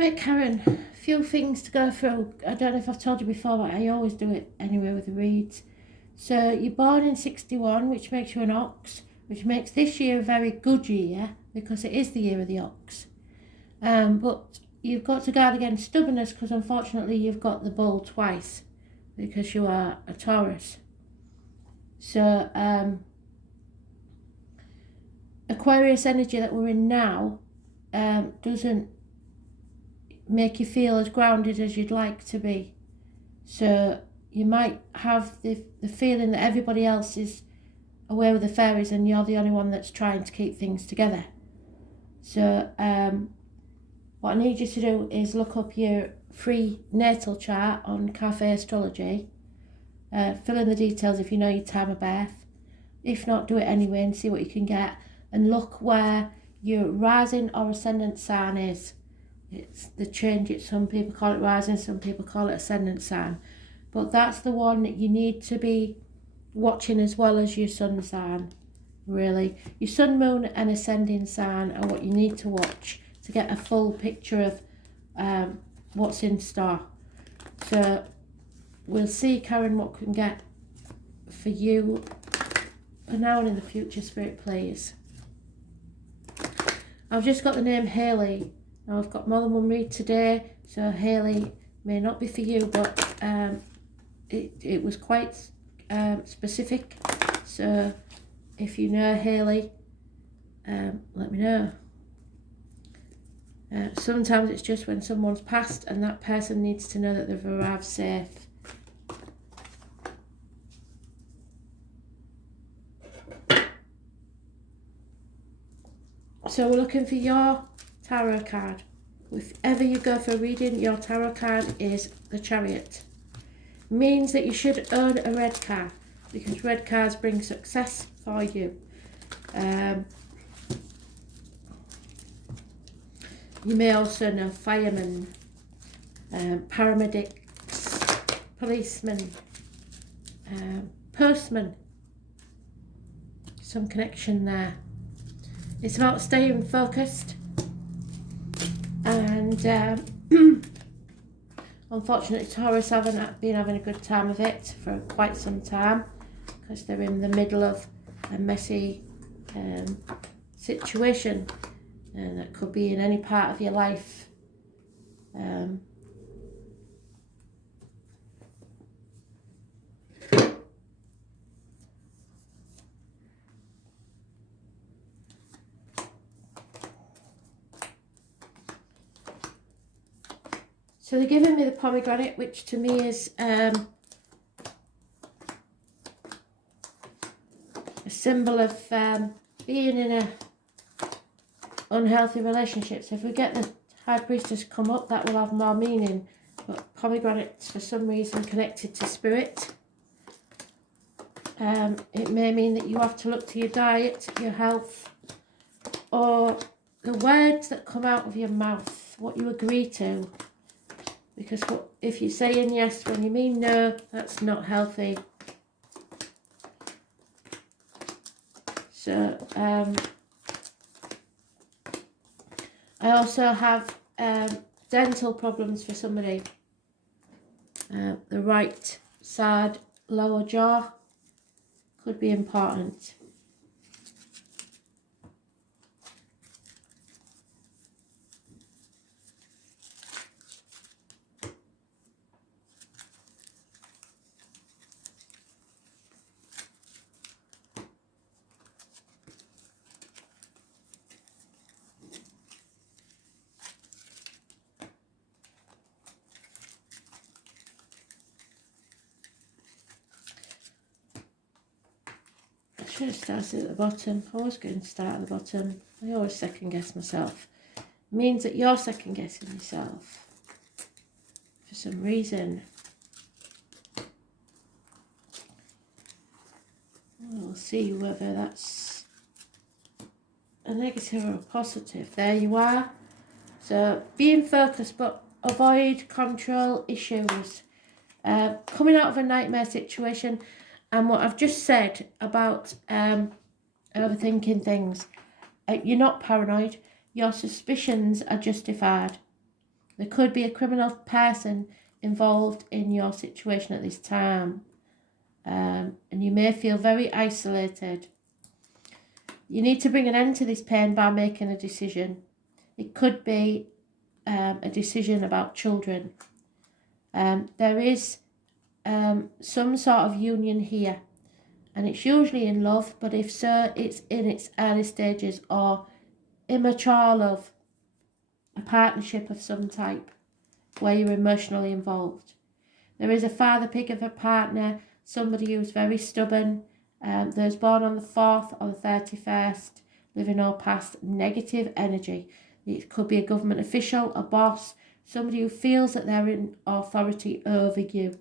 Right, Karen, a few things to go through. I don't know if I've told you before, but I always do it anyway with the reads. So you're born in 61, which makes you an ox, which makes this year a very good year because it is the year of the ox. But you've got to guard against stubbornness because unfortunately you've got the bull twice because you are a Taurus. So Aquarius energy that we're in now doesn't make you feel as grounded as you'd like to be. So you might have the feeling that everybody else is away with the fairies and you're the only one that's trying to keep things together. So what I need you to do is look up your free natal chart on Cafe Astrology, fill in the details if you know your time of birth. If not, do it anyway and see what you can get, and look where your rising or ascendant sign is. It's the change. Some people call it rising, some people call it ascendant sign, but that's the one that you need to be watching as well as your sun sign. Really, your sun, moon and ascending sign are what you need to watch to get a full picture of what's in store. So we'll see, Karen, what we can get for you now and in the future, Spirit, please. I've just got the name Hayley. Now I've got more than one read today, so Hayley may not be for you, but it was quite specific. So if you know Hayley, let me know. Sometimes it's just when someone's passed and that person needs to know that they've arrived safe. So we're looking for your tarot card. If ever you go for a reading, your tarot card is the Chariot. Means that you should own a red car because red cars bring success for you. You may also know firemen, paramedics, policemen, postmen. Some connection there. It's about staying focused, and unfortunately Taurus haven't been having a good time of it for quite some time because they're in the middle of a messy situation, and that could be in any part of your life. So they're giving me the pomegranate, which to me is a symbol of being in a unhealthy relationship. So if we get the High Priestess come up, that will have more meaning. But pomegranate's for some reason connected to spirit. It may mean that you have to look to your diet, your health, or the words that come out of your mouth, what you agree to. Because if you're saying yes when you mean no, that's not healthy. So I also have dental problems for somebody. The right side lower jaw could be important. I should have started at the bottom. I was going to start at the bottom. I always second guess myself. It means that you're second guessing yourself for some reason. We'll see whether that's a negative or a positive. There you are. So being focused, but avoid control issues. Coming out of a nightmare situation. And what I've just said about overthinking things, you're not paranoid. Your suspicions are justified. There could be a criminal person involved in your situation at this time. And you may feel very isolated. You need to bring an end to this pain by making a decision. It could be a decision about children. There is some sort of union here, and it's usually in love, but if so, it's in its early stages or immature love, a partnership of some type where you're emotionally involved. There is a father figure of a partner, somebody who's very stubborn, those born on the 4th or the 31st, living or past, negative energy. It could be a government official, a boss, somebody who feels that they're in authority over you.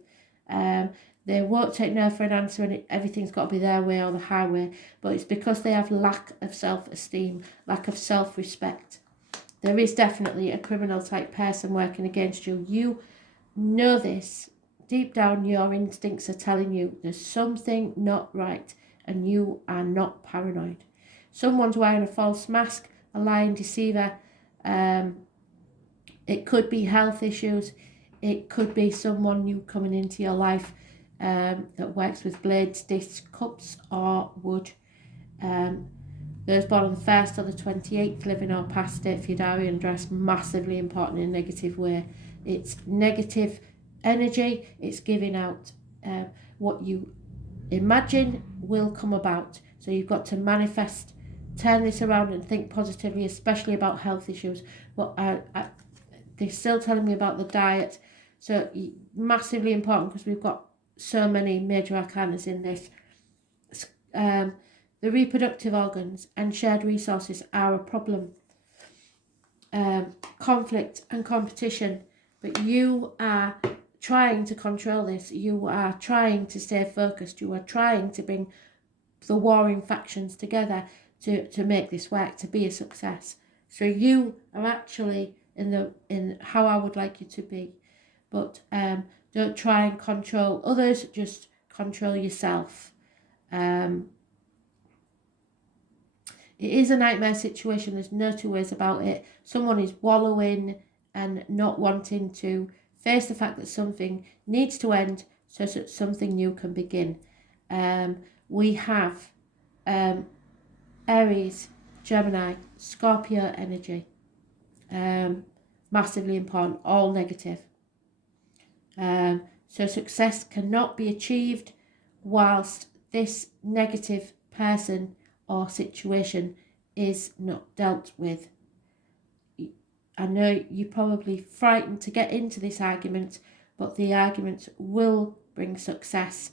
They won't take no for an answer, and everything's got to be their way or the highway, but it's because they have lack of self-esteem, lack of self-respect. There is definitely a criminal type person working against you. You know this. Deep down, your instincts are telling you there's something not right, and you are not paranoid. Someone's wearing a false mask, a lying deceiver. It could be health issues. It could be someone new coming into your life that works with blades, discs, cups, or wood. Those born on the 1st or the 28th, living or past it for your diary and address, massively important in a negative way. It's negative energy. It's giving out what you imagine will come about. So you've got to manifest, turn this around and think positively, especially about health issues. But they're still telling me about the diet. So massively important because we've got so many major arcanas in this. The reproductive organs and shared resources are a problem. Conflict and competition. But you are trying to control this. You are trying to stay focused. You are trying to bring the warring factions together to make this work, to be a success. So you are actually in how I would like you to be. But don't try and control others, just control yourself. It is a nightmare situation. There's no two ways about it. Someone is wallowing and not wanting to face the fact that something needs to end so that something new can begin. We have Aries, Gemini, Scorpio energy. Massively important, all negative. So success cannot be achieved whilst this negative person or situation is not dealt with. I know you're probably frightened to get into this argument, but the argument will bring success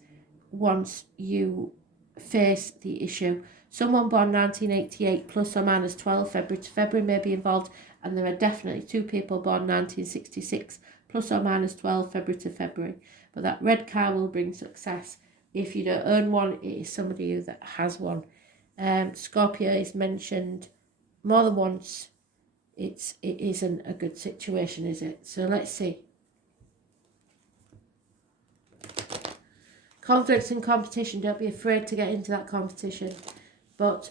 once you face the issue. Someone born 1988 plus or minus 12 February to February may be involved, and there are definitely two people born 1966 plus or minus 12 February to February. But that red car will bring success. If you don't own one, it is somebody that has one. Scorpio is mentioned more than once. It isn't a good situation, is it? So let's see. Conflicts and competition. Don't be afraid to get into that competition. But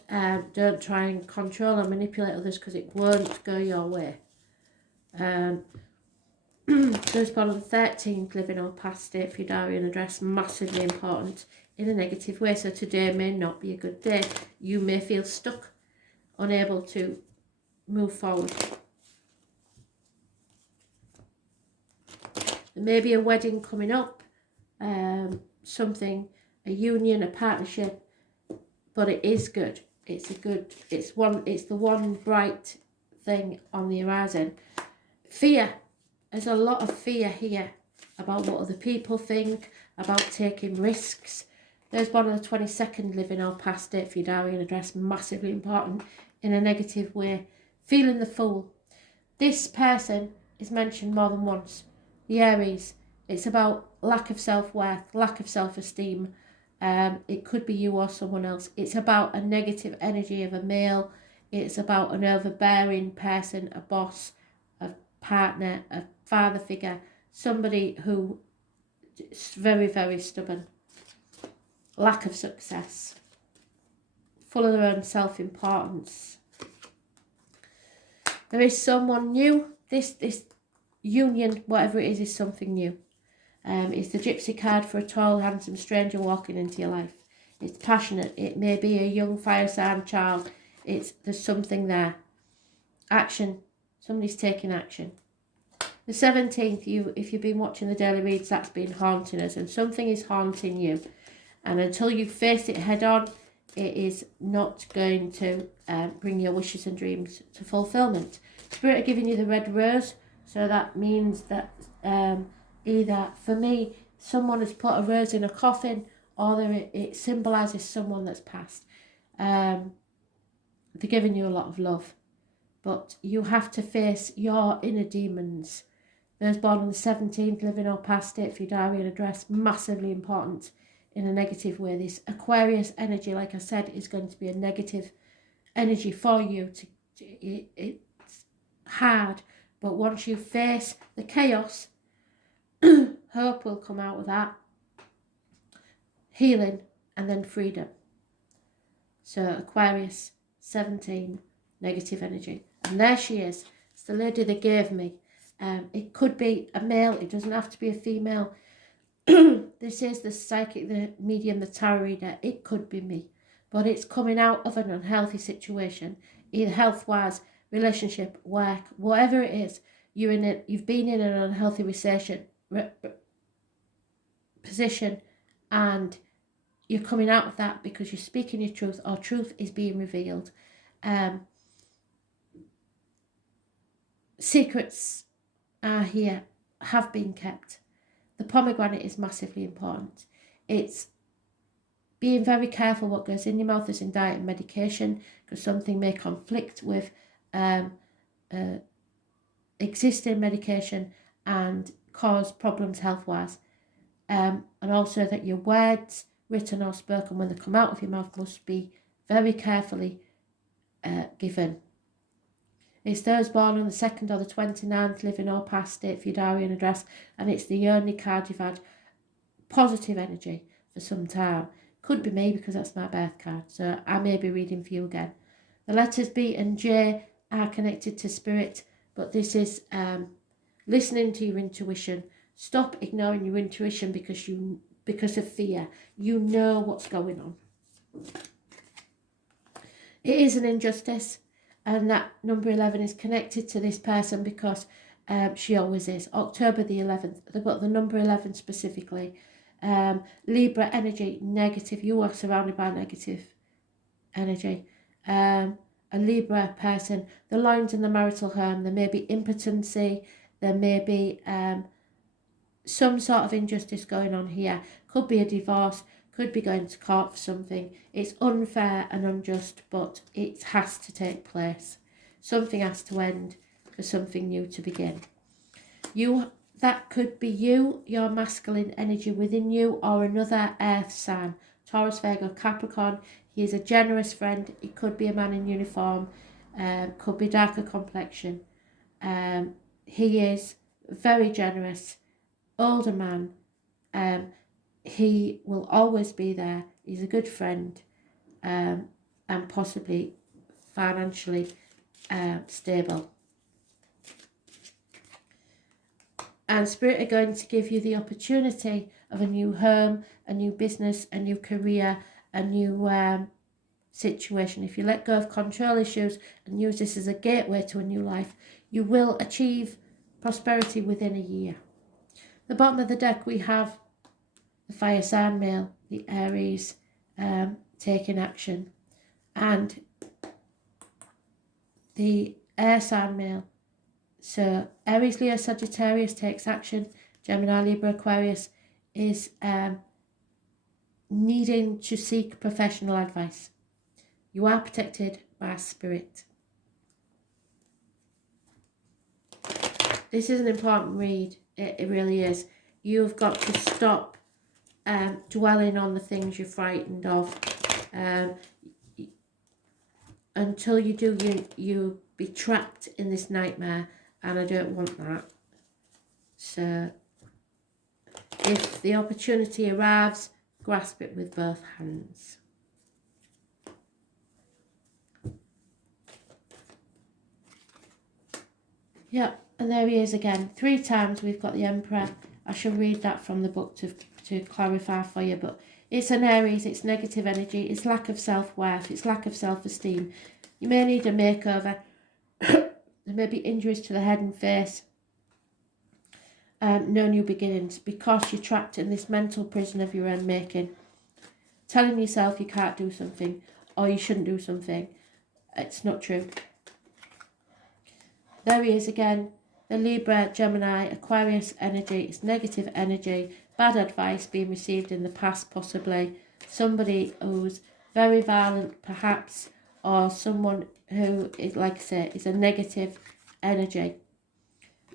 don't try and control or manipulate others because it won't go your way. Those born on the 13th, living or past it for your diary and address, massively important in a negative way. So today may not be a good day. You may feel stuck, unable to move forward. There may be a wedding coming up, something, a union, a partnership, but it is good. It's the one bright thing on the horizon. Fear. There's a lot of fear here about what other people think, about taking risks. Those born on the 22nd, living or past it for your diary and address, massively important in a negative way. Feeling the fool. This person is mentioned more than once. The Aries. It's about lack of self-worth, lack of self-esteem. It could be you or someone else. It's about a negative energy of a male. It's about an overbearing person, a boss, a partner, a father figure, somebody who is very, very stubborn. Lack of success. Full of their own self-importance. There is someone new. union, whatever it is something new. It's the Gypsy card for a tall, handsome stranger walking into your life. It's passionate. It may be a young fire sign child. There's something there. Action. Somebody's taking action. The 17th, if you've been watching the daily reads, that's been haunting us, and something is haunting you. And until you face it head on, it is not going to bring your wishes and dreams to fulfillment. Spirit are giving you the red rose, so that means that either, for me, someone has put a rose in a coffin, or it symbolises someone that's passed. They're giving you a lot of love, but you have to face your inner demons. Those born on the 17th, living or past it, for your diary and address, massively important in a negative way. This Aquarius energy, like I said, is going to be a negative energy for you. It's hard, but once you face the chaos, hope will come out of that, healing, and then freedom. So Aquarius 17, negative energy, and there she is. It's the lady they gave me. It could be a male, it doesn't have to be a female. This is the psychic, the medium, the tarot reader. It could be me, but it's coming out of an unhealthy situation, either health-wise, relationship, work, whatever it is. You've been in an unhealthy position, and you're coming out of that because you're speaking your truth, or truth is being revealed. Secrets are here, have been kept. The pomegranate is massively important. It's being very careful what goes in your mouth as in diet and medication, because something may conflict with existing medication and cause problems health-wise. And also that your words, written or spoken, when they come out of your mouth, must be very carefully given. It's those born on the 2nd or the 29th, living or past it, for your diary and address, and it's the only card you've had positive energy for some time. Could be me, because that's my birth card, so I may be reading for you again. The letters B and J are connected to spirit, but this is listening to your intuition. Stop ignoring your intuition because of fear. You know what's going on. It is an injustice. And that number 11 is connected to this person because she always is. October the 11th, but the number 11 specifically. Libra energy, negative. You are surrounded by negative energy. A Libra person, the lines in the marital home, there may be impotency, there may be some sort of injustice going on here. Could be a divorce, could be going to court for something. It's unfair and unjust, but it has to take place. Something has to end for something new to begin. That could be you, your masculine energy within you, or another earth sign. Taurus, Virgo, Capricorn. He is a generous friend. It could be a man in uniform. Could be darker complexion. He is very generous. Older man. He will always be there. He's a good friend, and possibly financially stable. And Spirit are going to give you the opportunity of a new home, a new business, a new career, a new situation. If you let go of control issues and use this as a gateway to a new life, you will achieve prosperity within a year. The bottom of the deck, we have the fire sign male, the Aries, taking action, and the air sign male. So Aries, Leo, Sagittarius takes action. Gemini, Libra, Aquarius is needing to seek professional advice. You are protected by spirit. This is an important read. It really is. You've got to stop dwelling on the things you're frightened of. Until you do, you'll be trapped in this nightmare, and I don't want that. So if the opportunity arrives, grasp it with both hands. Yep, And there he is again. 3 times we've got the Emperor. I shall read that from the book to clarify for you. But it's an Aries, it's negative energy, it's lack of self-worth, it's lack of self-esteem. You may need a makeover. There may be injuries to the head and face. No new beginnings, because you're trapped in this mental prison of your own making. Telling yourself you can't do something or you shouldn't do something. It's not true. There he is again. The Libra, Gemini, Aquarius energy. It's negative energy. Bad advice being received in the past, possibly. Somebody who's very violent, perhaps, or someone who is, like I say, is a negative energy.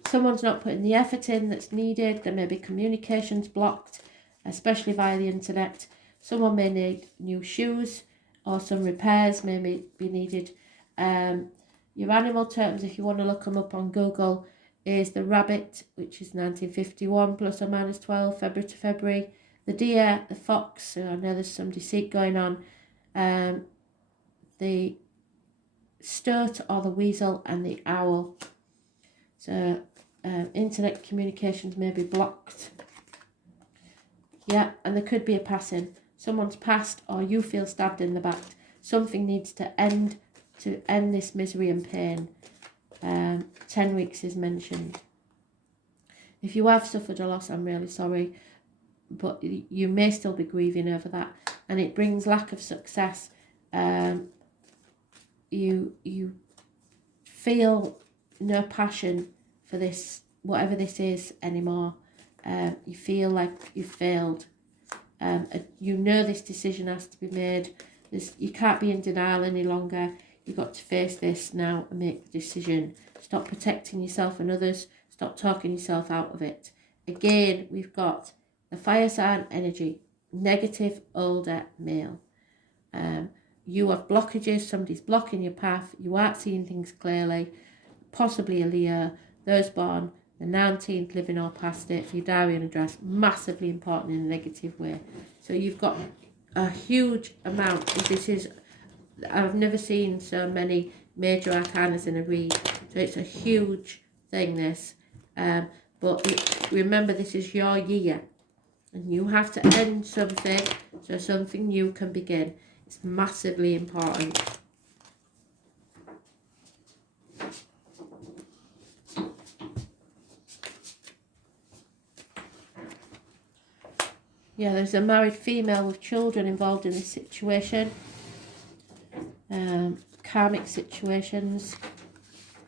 Someone's not putting the effort in that's needed. There may be communications blocked, especially via the internet. Someone may need new shoes, or some repairs may be needed. Your animal terms, if you want to look them up on Google, is the rabbit, which is 1951 plus or minus 12, February to February. The deer, the fox, so I know there's some deceit going on. The stoat or the weasel, and the owl. So internet communications may be blocked. Yeah, and there could be a passing. Someone's passed, or you feel stabbed in the back. Something needs to end this misery and pain. 10 weeks is mentioned. If you have suffered a loss, I'm really sorry, but you may still be grieving over that, and it brings lack of success. You feel no passion for this, whatever this is, anymore. You feel like you've failed. You know this decision has to be made. You can't be in denial any longer. You've got to face this now and make the decision. Stop protecting yourself and others. Stop talking yourself out of it. Again, we've got the fire sign energy, negative older male. You have blockages. Somebody's blocking your path. You aren't seeing things clearly. Possibly a Leo. Those born the 19th, living or past it. Your diary and address, massively important in a negative way. So you've got a huge amount. I've never seen so many major arcanas in a read. So it's a huge thing, this. But remember, this is your year. And you have to end something so something new can begin. It's massively important. Yeah, there's a married female with children involved in this situation. Karmic situations.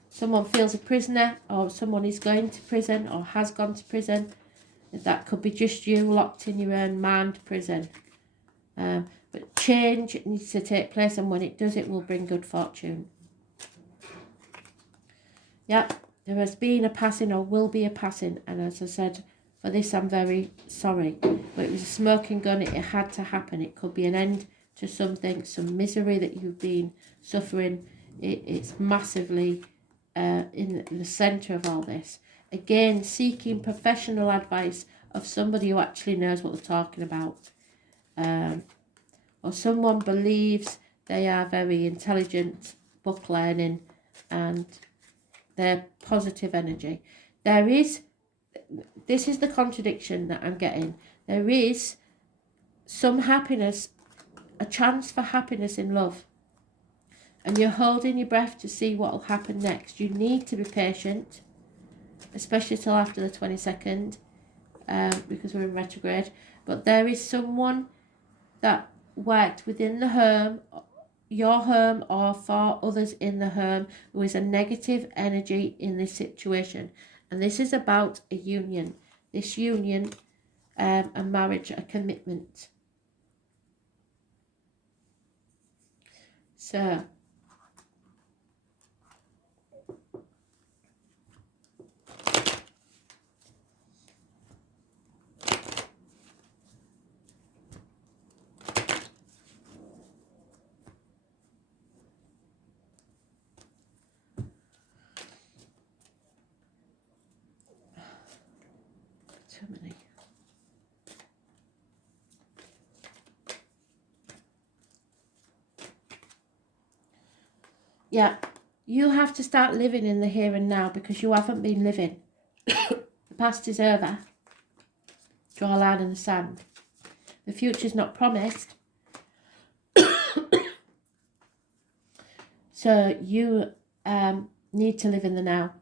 Someone feels a prisoner, or someone is going to prison or has gone to prison. That could be just you locked in your own mind prison. But change needs to take place, and when it does, it will bring good fortune. Yep, there has been a passing or will be a passing, and as I said, for this I'm very sorry. But it was a smoking gun, it had to happen. It could be an end to something, some misery that you've been suffering. It's massively in the centre of all this. Again, seeking professional advice of somebody who actually knows what they're talking about. Or someone believes they are very intelligent, book learning, and they're positive energy. This is the contradiction that I'm getting. There is some happiness, a chance for happiness in love. And you're holding your breath to see what will happen next. You need to be patient, especially till after the 22nd, because we're in retrograde. But there is someone that worked within the home, your home, or for others in the home, who is a negative energy in this situation. And this is about a union. This union, a marriage, a commitment. So, too many. Yeah, you have to start living in the here and now, because you haven't been living. The past is over. Draw a line in the sand. The future's not promised. So you need to live in the now.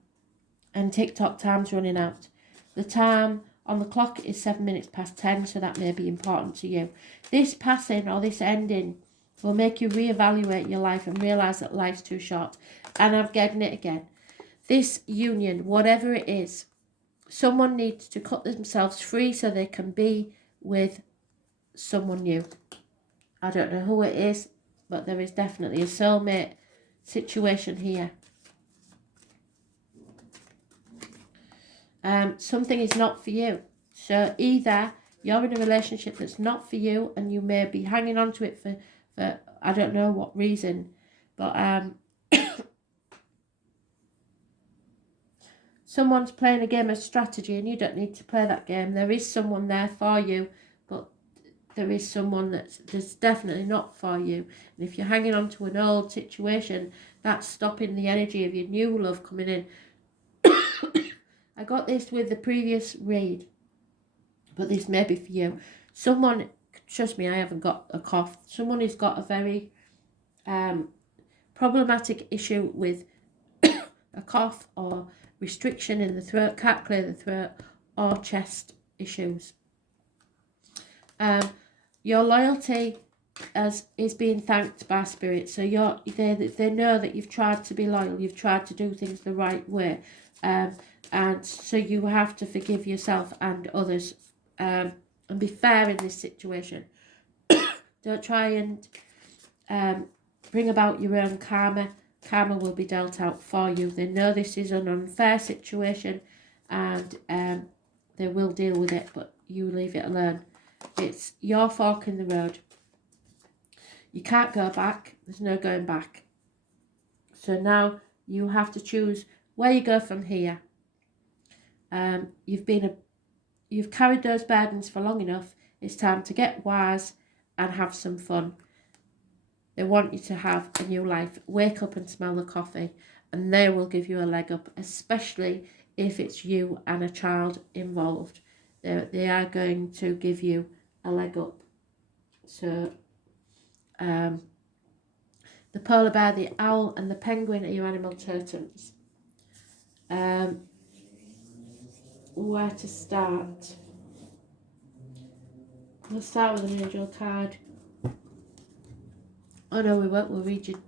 And TikTok time's running out. The time on the clock is 7 minutes past 10, so that may be important to you. This passing or this ending will make you reevaluate your life and realise that life's too short. And I'm getting it again. This union, whatever it is, someone needs to cut themselves free so they can be with someone new. I don't know who it is, but there is definitely a soulmate situation here. Something is not for you. So either you're in a relationship that's not for you and you may be hanging on to it for I don't know what reason, but someone's playing a game of strategy and you don't need to play that game. There is someone there for you, but there is someone that's definitely not for you. And if you're hanging on to an old situation, that's stopping the energy of your new love coming in. I got this with the previous read, but this may be for you. Someone, trust me, I haven't got a cough. Someone has got a very problematic issue with a cough or restriction in the throat, can't clear the throat, or chest issues. Your loyalty is being thanked by spirit. So they know that you've tried to be loyal, you've tried to do things the right way. And so you have to forgive yourself and others and be fair in this situation. Don't try and bring about your own karma. Karma will be dealt out for you. They know this is an unfair situation and they will deal with it, but you leave it alone. It's your fork in the road. You can't go back. There's no going back. So now you have to choose where you go from here. You've carried those burdens for long enough. It's time to get wise and have some fun. They want you to have a new life. Wake up and smell the coffee, and they will give you a leg up, especially if it's you and a child involved. They are going to give you a leg up. So the polar bear, the owl and the penguin are your animal totems. Where to start? We'll start with an angel card. Oh no, we won't. We'll read your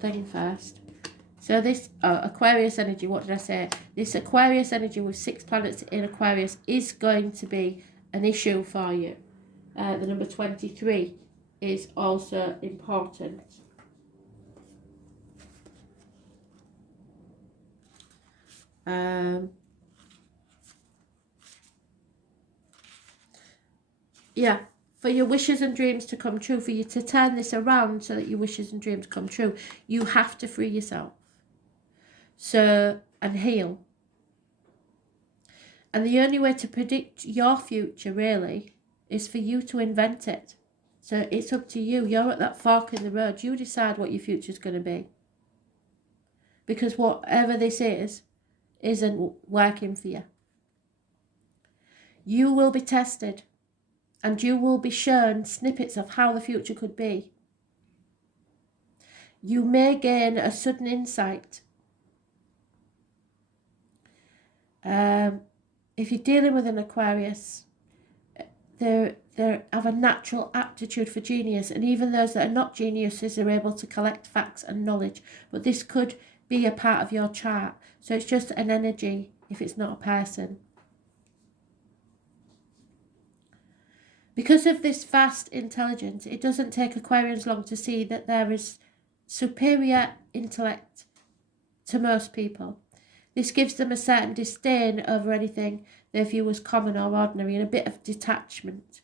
thing first. So this Aquarius energy, what did I say? This Aquarius energy with 6 planets in Aquarius is going to be an issue for you. The number 23 is also important. Yeah, for your wishes and dreams to come true, for you to turn this around so that your wishes and dreams come true, you have to free yourself. So, and heal. And the only way to predict your future, really, is for you to invent it. So it's up to you. You're at that fork in the road. You decide what your future's going to be. Because whatever this is, isn't working for you. You will be tested. And you will be shown snippets of how the future could be. You may gain a sudden insight. If you're dealing with an Aquarius, they have a natural aptitude for genius, and even those that are not geniuses are able to collect facts and knowledge. But this could be a part of your chart. So it's just an energy if it's not a person. Because of this vast intelligence, it doesn't take Aquarians long to see that there is superior intellect to most people. This gives them a certain disdain over anything they view as common or ordinary and a bit of detachment.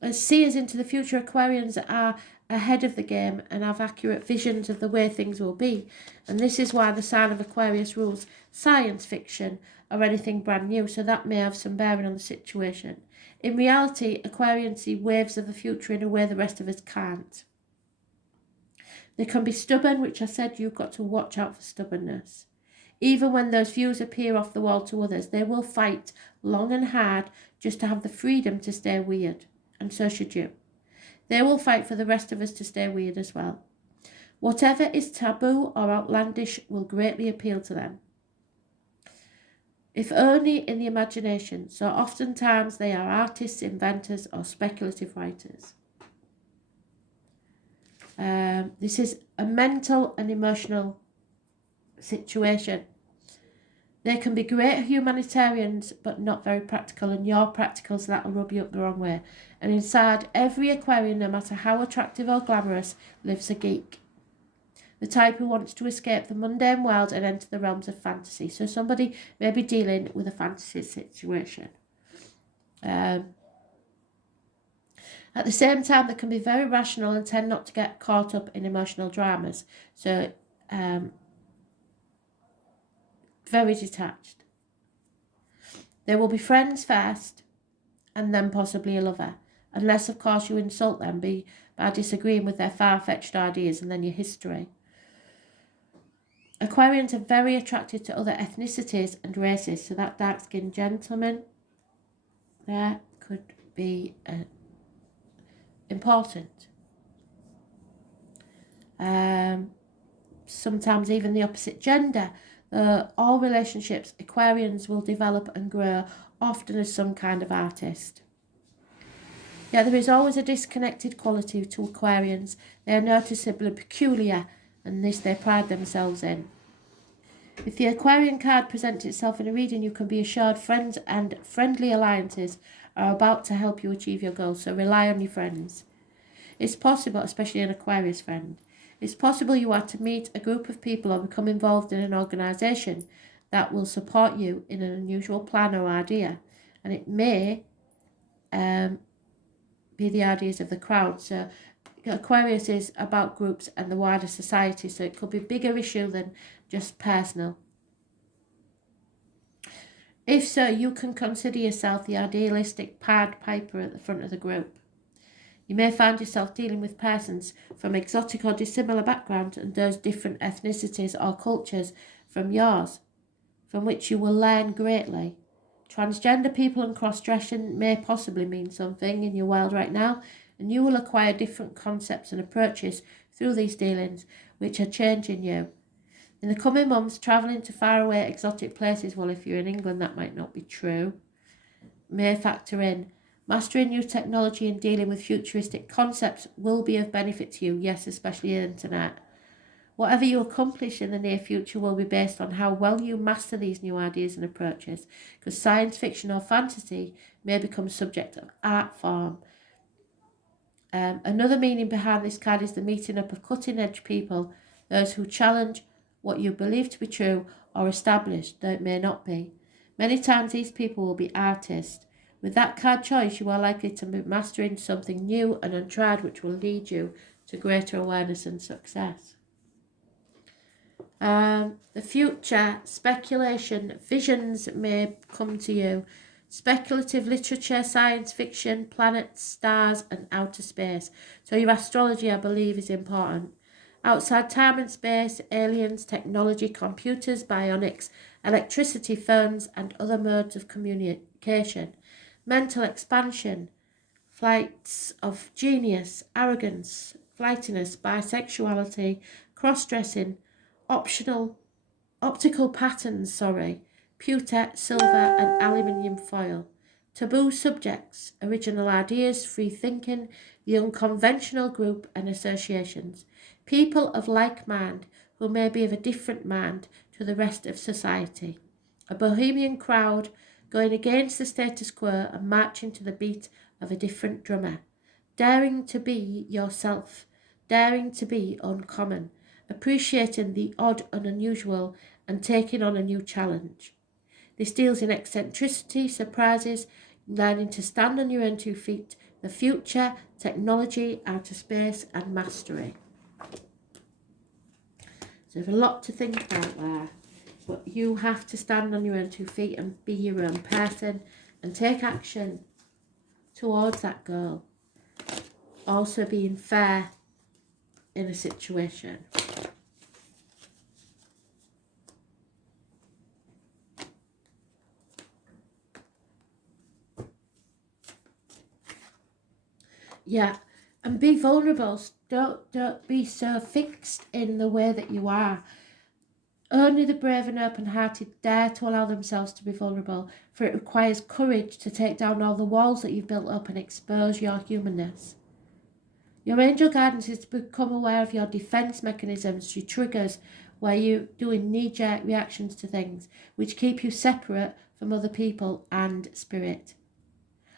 As seers into the future, Aquarians are ahead of the game and have accurate visions of the way things will be. And this is why the sign of Aquarius rules science fiction or anything brand new, so that may have some bearing on the situation. In reality, Aquarians see waves of the future in a way the rest of us can't. They can be stubborn, which I said you've got to watch out for stubbornness. Even when those views appear off the wall to others, they will fight long and hard just to have the freedom to stay weird, and so should you. They will fight for the rest of us to stay weird as well. Whatever is taboo or outlandish will greatly appeal to them, if only in the imagination, so oftentimes they are artists, inventors, or speculative writers. This is a mental and emotional situation. They can be great humanitarians, but not very practical, and you're practical, so that'll rub you up the wrong way. And inside every Aquarian, no matter how attractive or glamorous, lives a geek. The type who wants to escape the mundane world and enter the realms of fantasy. So somebody may be dealing with a fantasy situation. At the same time, they can be very rational and tend not to get caught up in emotional dramas. So, very detached. They will be friends first and then possibly a lover. Unless, of course, you insult them by disagreeing with their far-fetched ideas and then your history. Aquarians are very attracted to other ethnicities and races, so that dark-skinned gentleman there could be important. Sometimes even the opposite gender. All relationships, Aquarians will develop and grow, often as some kind of artist. Yet there is always a disconnected quality to Aquarians. They are noticeably peculiar, and this they pride themselves in. If the Aquarian card presents itself in a reading, you can be assured friends and friendly alliances are about to help you achieve your goals, so rely on your friends. It's possible, especially an Aquarius friend, it's possible you are to meet a group of people or become involved in an organisation that will support you in an unusual plan or idea, and it may be the ideas of the crowd. So Aquarius is about groups and the wider society, so it could be a bigger issue than just personal. If so, you can consider yourself the idealistic Pied Piper at the front of the group. You may find yourself dealing with persons from exotic or dissimilar backgrounds and those different ethnicities or cultures from yours, from which you will learn greatly. Transgender people and cross-dressing may possibly mean something in your world right now, and you will acquire different concepts and approaches through these dealings, which are changing you. In the coming months, travelling to faraway exotic places, well, if you're in England, that might not be true, may factor in. Mastering new technology and dealing with futuristic concepts will be of benefit to you, yes, especially the internet. Whatever you accomplish in the near future will be based on how well you master these new ideas and approaches, because science fiction or fantasy may become subject of art form. Another meaning behind this card is the meeting up of cutting-edge people, those who challenge what you believe to be true or established, though it may not be. Many times these people will be artists. With that card choice, you are likely to be mastering something new and untried, which will lead you to greater awareness and success. The future, speculation, visions may come to you. Speculative literature, science fiction, planets, stars, and outer space. So your astrology, I believe, is important. Outside time and space, aliens, technology, computers, bionics, electricity, phones, and other modes of communication. Mental expansion, flights of genius, arrogance, flightiness, bisexuality, cross-dressing, optical patterns, pewter, silver, and aluminium foil. Taboo subjects, original ideas, free thinking, the unconventional group and associations. People of like mind who may be of a different mind to the rest of society. A bohemian crowd going against the status quo and marching to the beat of a different drummer. Daring to be yourself, daring to be uncommon, appreciating the odd and unusual and taking on a new challenge. This deals in eccentricity, surprises, learning to stand on your own 2 feet, the future, technology, outer space, and mastery. So there's a lot to think about there. But you have to stand on your own 2 feet and be your own person and take action towards that goal. Also being fair in a situation. Yeah, and be vulnerable. Don't be so fixed in the way that you are. Only the brave and open-hearted dare to allow themselves to be vulnerable, for it requires courage to take down all the walls that you've built up and expose your humanness. Your angel guidance is to become aware of your defense mechanisms, your triggers, where you're doing knee-jerk reactions to things, which keep you separate from other people and spirit.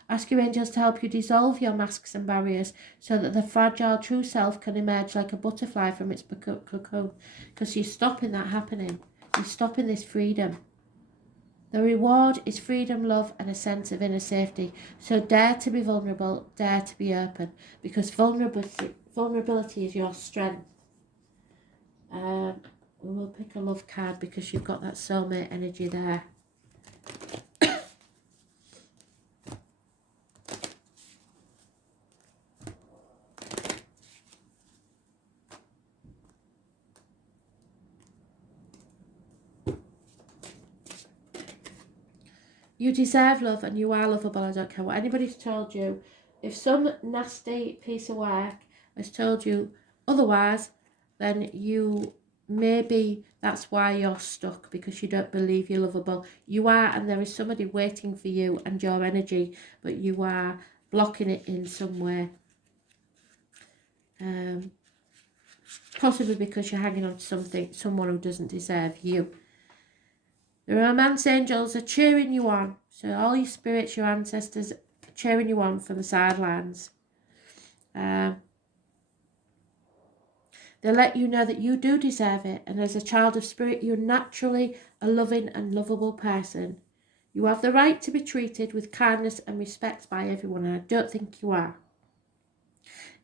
Ask your angels to help you dissolve your masks and barriers so that the fragile true self can emerge like a butterfly from its cocoon, because you're stopping that happening. You're stopping this freedom. The reward is freedom, love, and a sense of inner safety. So dare to be vulnerable, dare to be open, because vulnerability is your strength. We will pick a love card because you've got that soulmate energy there. You deserve love and you are lovable. I don't care what anybody's told you. If some nasty piece of work has told you otherwise, then you maybe that's why you're stuck, because you don't believe you're lovable. You are, and there is somebody waiting for you and your energy, but you are blocking it in some way. Possibly because you're hanging on to someone who doesn't deserve you. The romance angels are cheering you on. So all your spirits, your ancestors, are cheering you on from the sidelines. They let you know that you do deserve it. And as a child of spirit, you're naturally a loving and lovable person. You have the right to be treated with kindness and respect by everyone. And I don't think you are.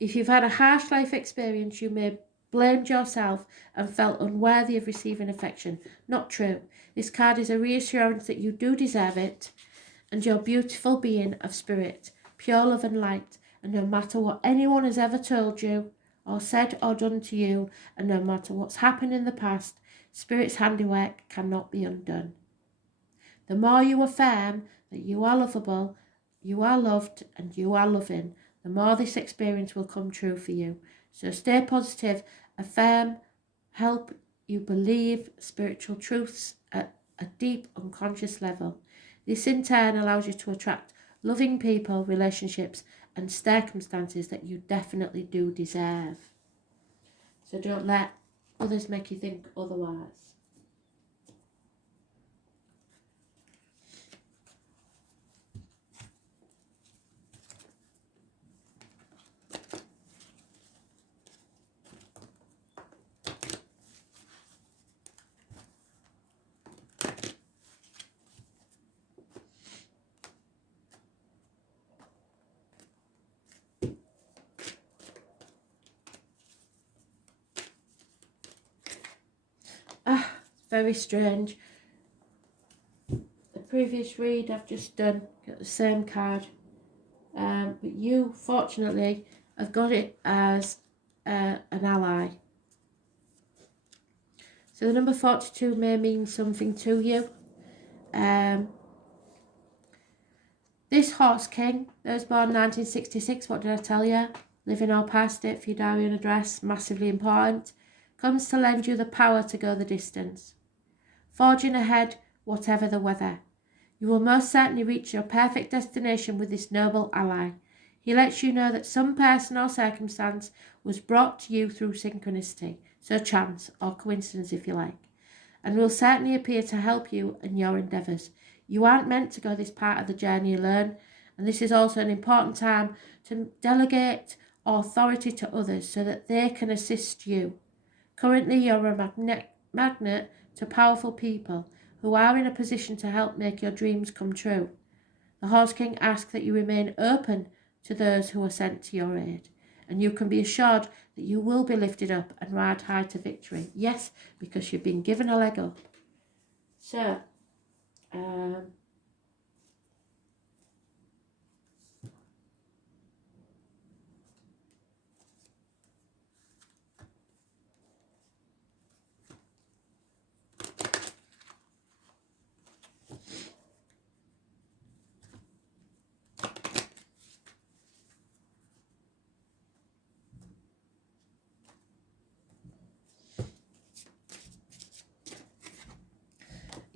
If you've had a harsh life experience, you may blamed yourself and felt unworthy of receiving affection. Not true. This card is a reassurance that you do deserve it, and you're a beautiful being of spirit, pure love and light, and no matter what anyone has ever told you, or said or done to you, and no matter what's happened in the past, Spirit's handiwork cannot be undone. The more you affirm that you are lovable, you are loved, and you are loving, the more this experience will come true for you. So stay positive, affirm, help you believe spiritual truths at a deep unconscious level. This in turn allows you to attract loving people, relationships, and circumstances that you definitely do deserve. So don't let others make you think otherwise. Very strange. The previous read I've just done, got the same card. But you, fortunately, have got it as an ally. So the number 42 may mean something to you. This Horse King, those born 1966, what did I tell you? Living or past it for your diary and address, massively important. Comes to lend you the power to go the distance. Forging ahead, whatever the weather. You will most certainly reach your perfect destination with this noble ally. He lets you know that some person or circumstance was brought to you through synchronicity, so chance or coincidence if you like, and will certainly appear to help you in your endeavours. You aren't meant to go this part of the journey alone, and this is also an important time to delegate authority to others so that they can assist you. Currently, you're a magnet to powerful people who are in a position to help make your dreams come true. The Horse King asks that you remain open to those who are sent to your aid, and you can be assured that you will be lifted up and ride high to victory. Yes, because you've been given a leg up. So,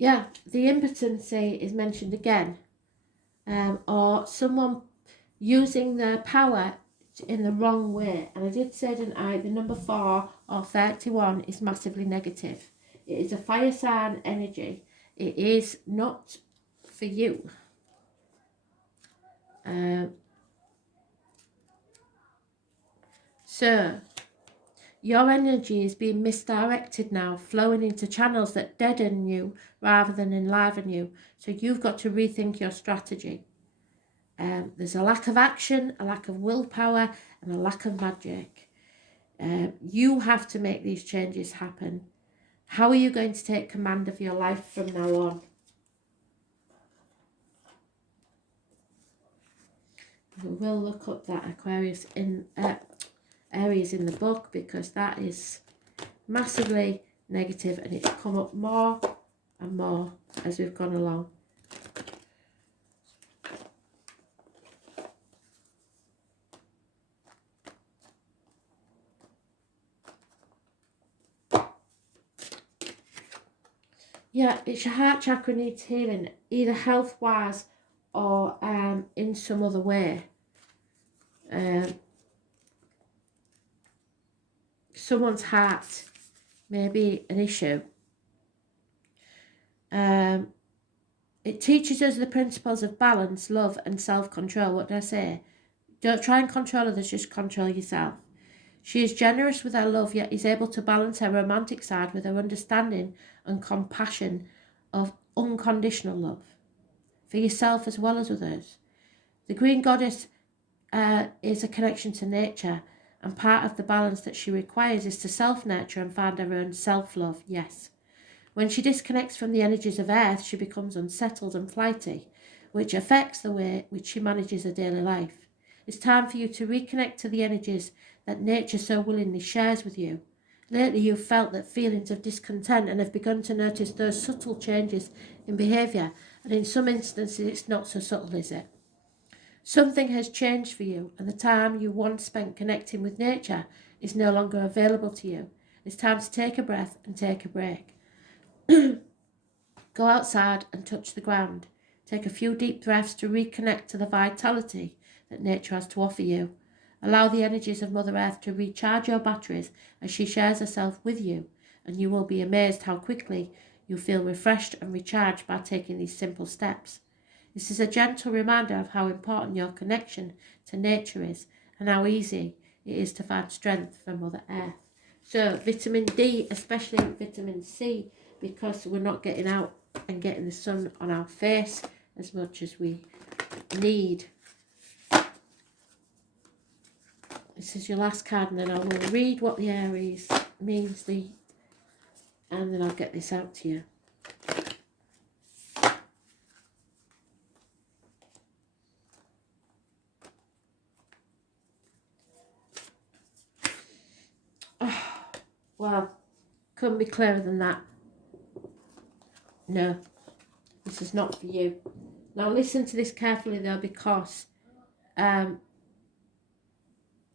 Yeah, the impotency is mentioned again, or someone using their power in the wrong way. And I did say, didn't I, the number 4 or 31 is massively negative. It is a fire sign energy. It is not for you. So, your energy is being misdirected now, flowing into channels that deaden you rather than enliven you. So you've got to rethink your strategy. There's a lack of action, a lack of willpower, and a lack of magic. You have to make these changes happen. How are you going to take command of your life from now on? We will look up that Aquarius in Aries in the book, because that is massively negative, and it's come up more and more as we've gone along. Yeah, it's your heart chakra needs healing, either health-wise or in some other way. Someone's heart may be an issue. It teaches us the principles of balance, love, and self-control. What did I say? Don't try and control others, just control yourself. She is generous with her love, yet is able to balance her romantic side with her understanding and compassion of unconditional love for yourself as well as others. The Green Goddess is a connection to nature, and part of the balance that she requires is to self-nurture and find her own self-love, yes. When she disconnects from the energies of earth, she becomes unsettled and flighty, which affects the way which she manages her daily life. It's time for you to reconnect to the energies that nature so willingly shares with you. Lately, you've felt that feelings of discontent and have begun to notice those subtle changes in behaviour, and in some instances it's not so subtle, is it? Something has changed for you, and the time you once spent connecting with nature is no longer available to you. It's time to take a breath and take a break. Go outside and touch the ground. Take a few deep breaths to reconnect to the vitality that nature has to offer you. Allow the energies of Mother Earth to recharge your batteries as she shares herself with you, and you will be amazed how quickly you feel refreshed and recharged by taking these simple steps. This is a gentle reminder of how important your connection to nature is, and how easy it is to find strength from Mother Earth. So vitamin D, especially vitamin C, because we're not getting out and getting the sun on our face as much as we need. This is your last card, and then I will read what the Aries means, and then I'll get this out to you. Oh, well, couldn't be clearer than that. No, this is not for you. Now listen to this carefully though, because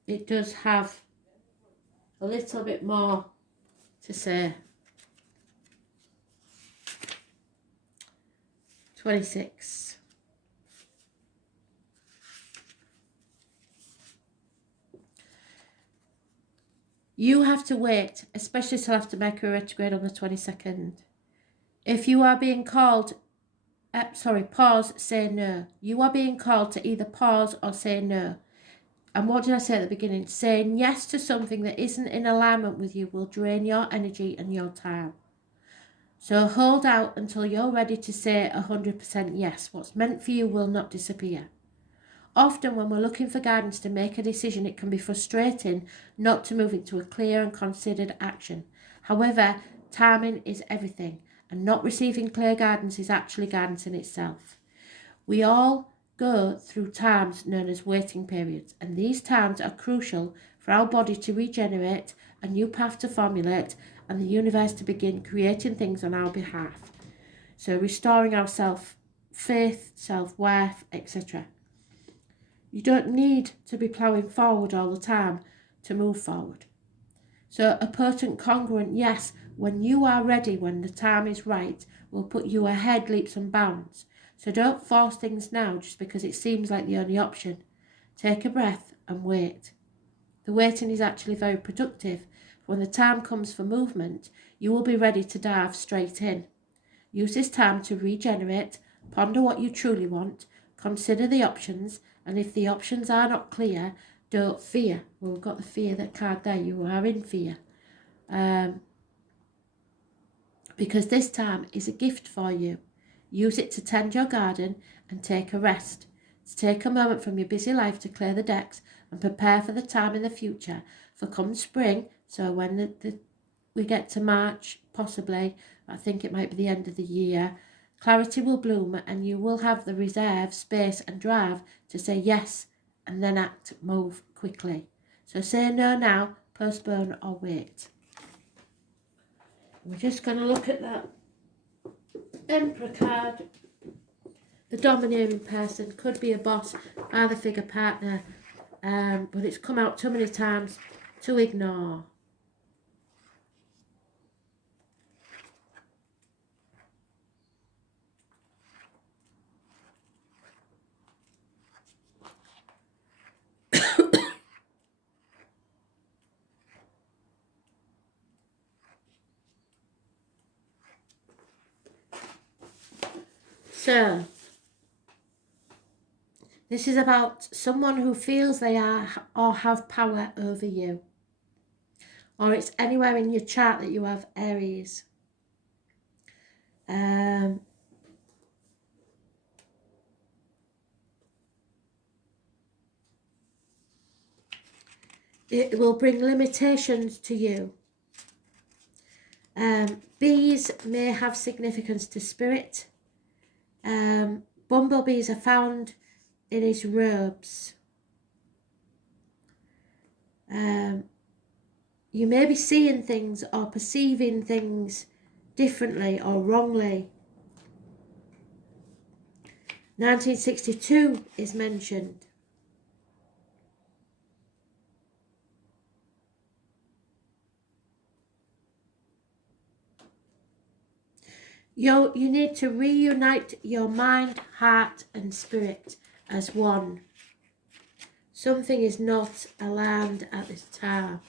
it does have a little bit more to say. 26. You have to wait, especially till after Mercury retrograde on the 22nd. If you are being called, pause, say no. You are being called to either pause or say no. And what did I say at the beginning? Saying yes to something that isn't in alignment with you will drain your energy and your time. So hold out until you're ready to say 100% yes. What's meant for you will not disappear. Often when we're looking for guidance to make a decision, it can be frustrating not to move into a clear and considered action. However, timing is everything, and not receiving clear guidance is actually guidance in itself. We all go through times known as waiting periods, and these times are crucial for our body to regenerate, a new path to formulate, and the universe to begin creating things on our behalf. So restoring our self-faith, self-worth, etc. You don't need to be ploughing forward all the time to move forward. So a potent congruent yes, when you are ready, when the time is right, will put you ahead leaps and bounds. So don't force things now just because it seems like the only option. Take a breath and wait. The waiting is actually very productive. When the time comes for movement, you will be ready to dive straight in. Use this time to regenerate, ponder what you truly want, consider the options, and if the options are not clear, don't fear. Well, we've got the fear that card there. You are in fear. Because this time is a gift for you. Use it to tend your garden and take a rest. To take a moment from your busy life to clear the decks and prepare for the time in the future. For come spring, so when we get to March, possibly, I think it might be the end of the year, clarity will bloom and you will have the reserve, space and drive to say yes and then act, move quickly. So say no now, postpone or wait. We're just going to look at that Emperor card. The domineering person could be a boss, father figure, partner, but it's come out too many times to ignore. So, this is about someone who feels they are or have power over you. Or it's anywhere in your chart that you have Aries. It will bring limitations to you. Bees may have significance to spirit. Bumblebees are found in his robes. You may be seeing things or perceiving things differently or wrongly. 1962 is mentioned. You need to reunite your mind, heart and spirit as one. Something is not aligned at this time.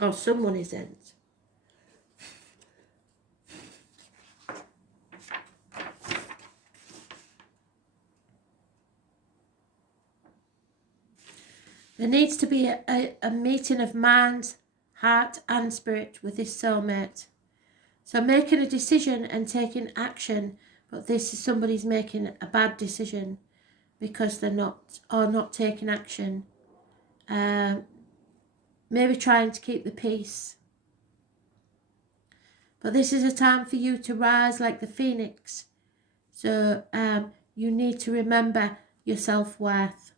Or someone isn't. There needs to be a meeting of mind, heart and spirit with this soulmate. So making a decision and taking action, but this is somebody's making a bad decision because they're not taking action. Maybe trying to keep the peace. But this is a time for you to rise like the phoenix. So you need to remember your self-worth.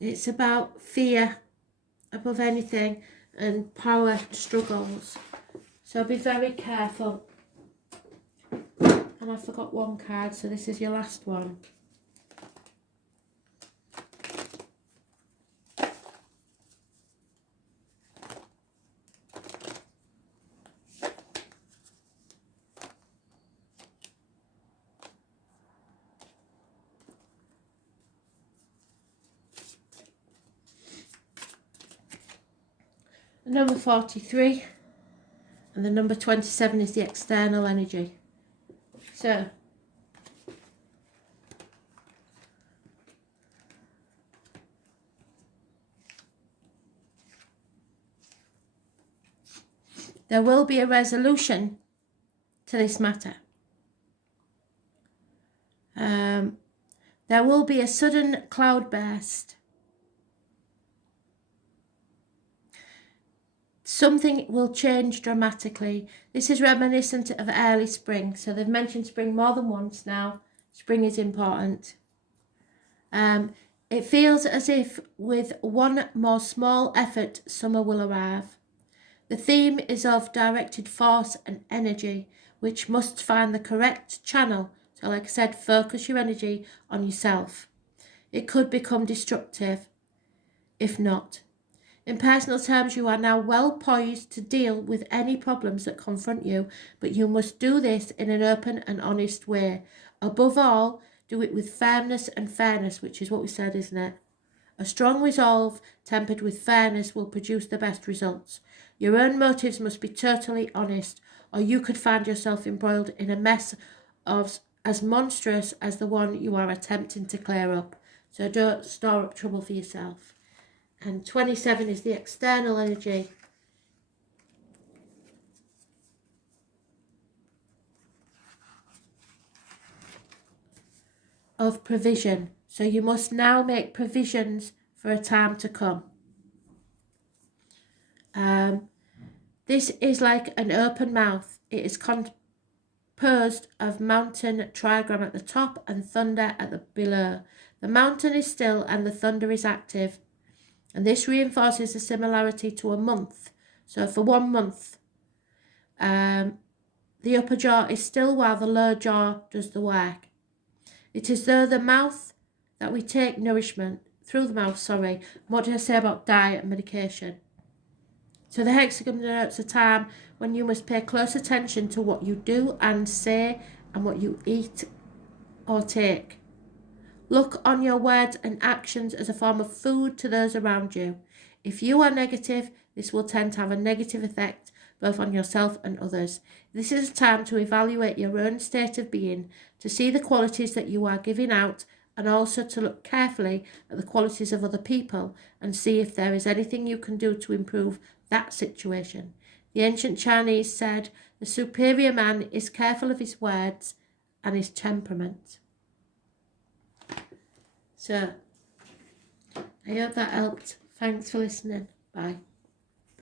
It's about fear above anything and power struggles. So be very careful. And I forgot one card, so this is your last one. Number 43 and the number 27 is the external energy. So there will be a resolution to this matter. There will be a sudden cloudburst. Something will change dramatically. This is reminiscent of early spring. So they've mentioned spring more than once now. Spring is important. It feels as if with one more small effort, summer will arrive. The theme is of directed force and energy, which must find the correct channel. So, like I said, focus your energy on yourself. It could become destructive, if not. In personal terms, you are now well poised to deal with any problems that confront you, but you must do this in an open and honest way. Above all, do it with firmness and fairness, which is what we said, isn't it? A strong resolve tempered with fairness will produce the best results. Your own motives must be totally honest, or you could find yourself embroiled in a mess of as monstrous as the one you are attempting to clear up. So don't store up trouble for yourself. And 27 is the external energy. Of provision. So you must now make provisions for a time to come. This is like an open mouth. It is composed of mountain trigram at the top and thunder at the below. The mountain is still and the thunder is active. And this reinforces the similarity to a month. So for 1 month, the upper jaw is still while the lower jaw does the work. It is through the mouth that we take nourishment. What did I say about diet and medication? So the hexagon denotes a time when you must pay close attention to what you do and say and what you eat or take. Look on your words and actions as a form of food to those around you. If you are negative, this will tend to have a negative effect both on yourself and others. This is a time to evaluate your own state of being, to see the qualities that you are giving out, and also to look carefully at the qualities of other people and see if there is anything you can do to improve that situation. The ancient Chinese said, the superior man is careful of his words and his temperament. So, I hope that helped. Thanks for listening. Bye.